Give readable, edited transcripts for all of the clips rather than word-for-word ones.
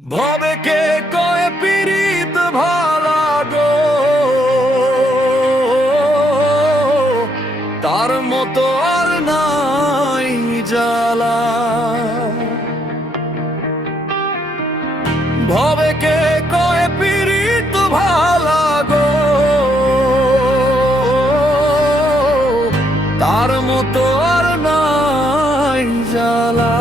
ভবে কে কয় পীড়িত ভালা গো, তার মতো আর নাই জ্বালা। ভবে কে কয় পীড়িত ভালা গো, তার মতো আর নাই জ্বালা।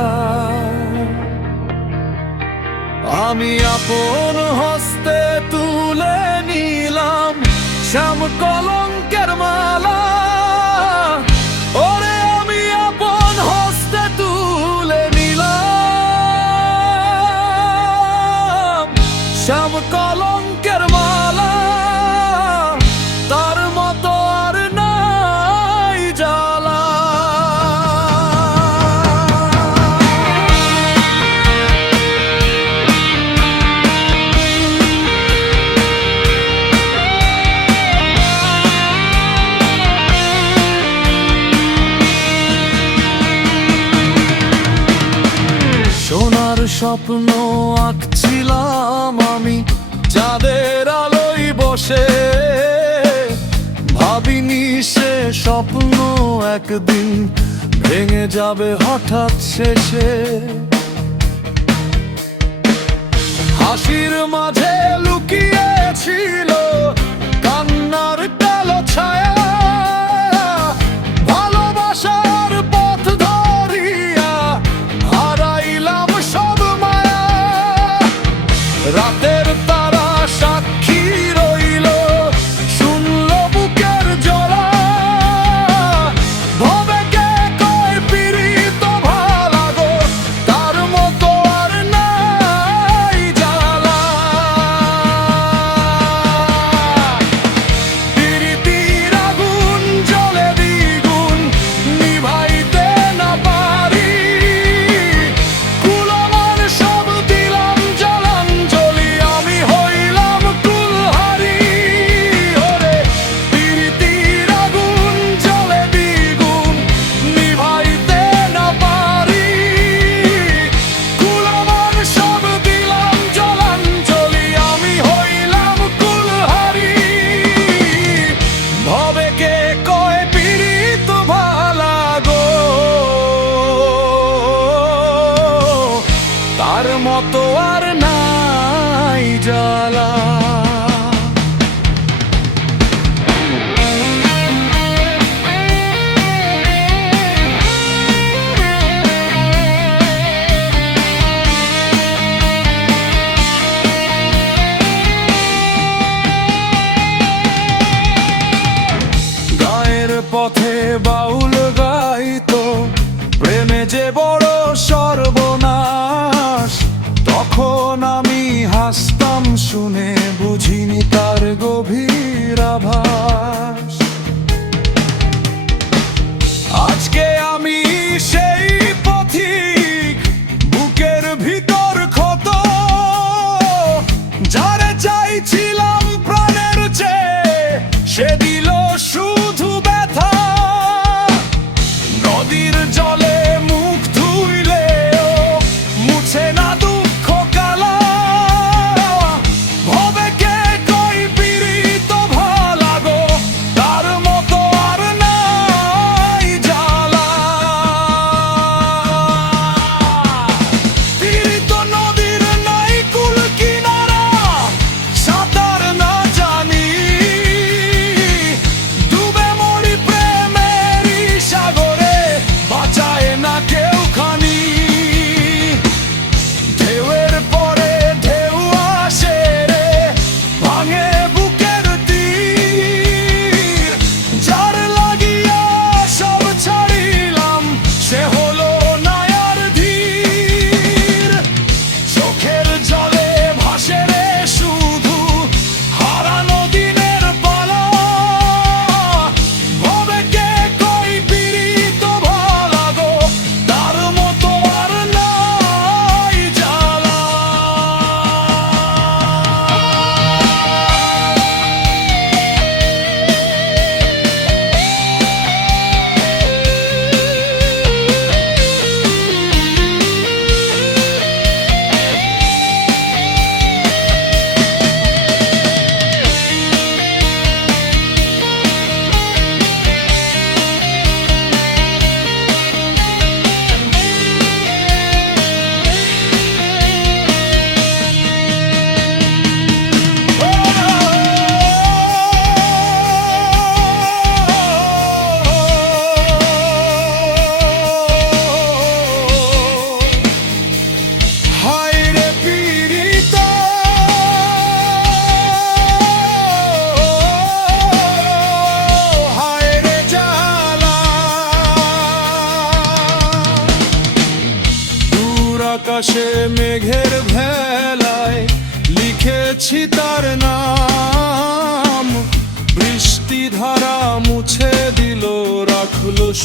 আমি আপন হস্তে তুলে নিলাম শ্যাম কলঙ্কের মালা। ওরে আমি আপন হস্তে তুলে নিলাম শ্যাম কলঙ্কের মালা, তার মতো আর নাই জ্বালা। সোনার স্বপ্ন আঁকছিলাম আমি চাঁদের আলোয় বসে, ভাবিনি সে স্বপ্ন একদিন ভেঙে যাবে হঠাৎ শেষে। হাসির মাঝে লুকিয়ে ছিল কান্নার কালো ছায়া, ভালোবাসার পথ ধরিয়া হারাইলাম সব মায়া। রাতের তারা সাক্ষী রইল, শুনল বুকের জ্বলা। ভবে কে কয় পীড়িত ভালা গো, তার মতো আর নাই জ্বালা। পীড়িতির আগুন জ্বলে দ্বিগুণ, নিভাইতে না পারি। কুলমান সব দিলাম জলাঞ্জলি, আমি হইলাম কুলহারি। ওরে পীড়িতির আগুন জ্বলে দ্বিগুণ, নিভাইতে না পারি। কুলমান সব দিলাম জলাঞ্জলি, আমি হইলাম কুলহারি। ভবে কে কয় পীড়িত ভালা গো, তার মতো আর নাই জ্বালা। গায়ের পথে বাউল গাইতো প্রেমে যে বড় সর্বনাশ, তখন আমি হাসতাম শুনে, বুঝিনি তার গভীর আভাস। আজকে আমি সেই পথিক, বুকের ভিতর ক্ষত, যারে চাইছিলাম প্রাণের চেয়ে সে দিল শুধু ব্যথা। নদীর জলে মুখ ধুইলেও মুছে না দুঃখ কালা। ভবে কে কয় পীড়িত ভালা গো,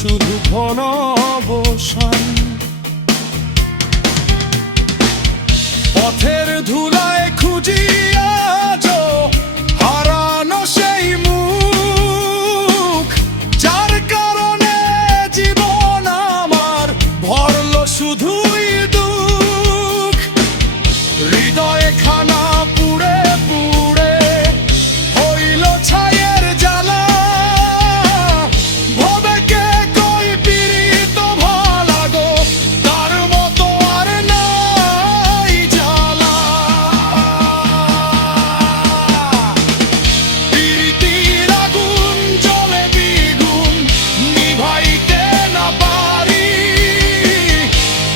শুধু ঘন অবসান। পথের ধুলায় খুঁজি আজো হারানো সেই মুখ, যার কারণে জীবন আমার ভরল শুধুই দুঃখ। হৃদয়ে খানা পুড়ে পুড়ে হইল ছায়ের জ্বালা, ভবে কে কই পীড়িত ভালা গো, তার মতো আর নাই জ্বালা। পীড়িতির আগুন জ্বলে দ্বিগুণ, নিভাইতে না পারি,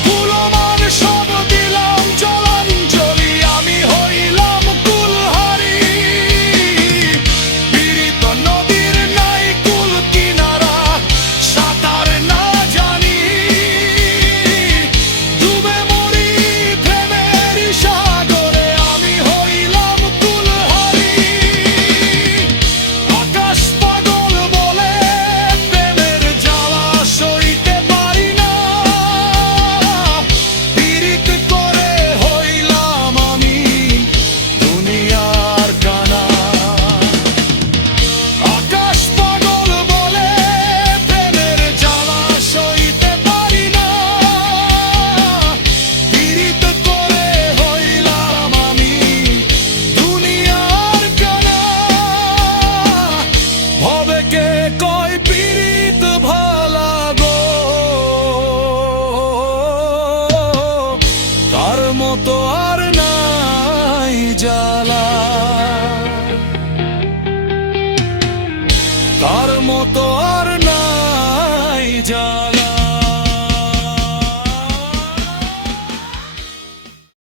কুলমান সব দিলাম জলাঞ্জলি, আমি হইলাম কুলহারি। পীড়িত নদীর নাই কুল কিনারা, সাঁতার না জানি, ডুবে মরি প্রেমের সাগরে, আমি হইলাম কুলহারি। আকাশ পাগল বলে প্রেমের জ্বালা সইতে পারি না, পীড়িত করে হইলাম আমি দুনিয়ার কানা। আকাশ পাগল বলে প্রেমের জ্বালা সইতে পারি না, পীড়িত করে হইলাম আমি দুনিয়ার কানা। ভবে কে কয় পীড়িত ভালা গো, তার মতো আর নাই জ্বালা।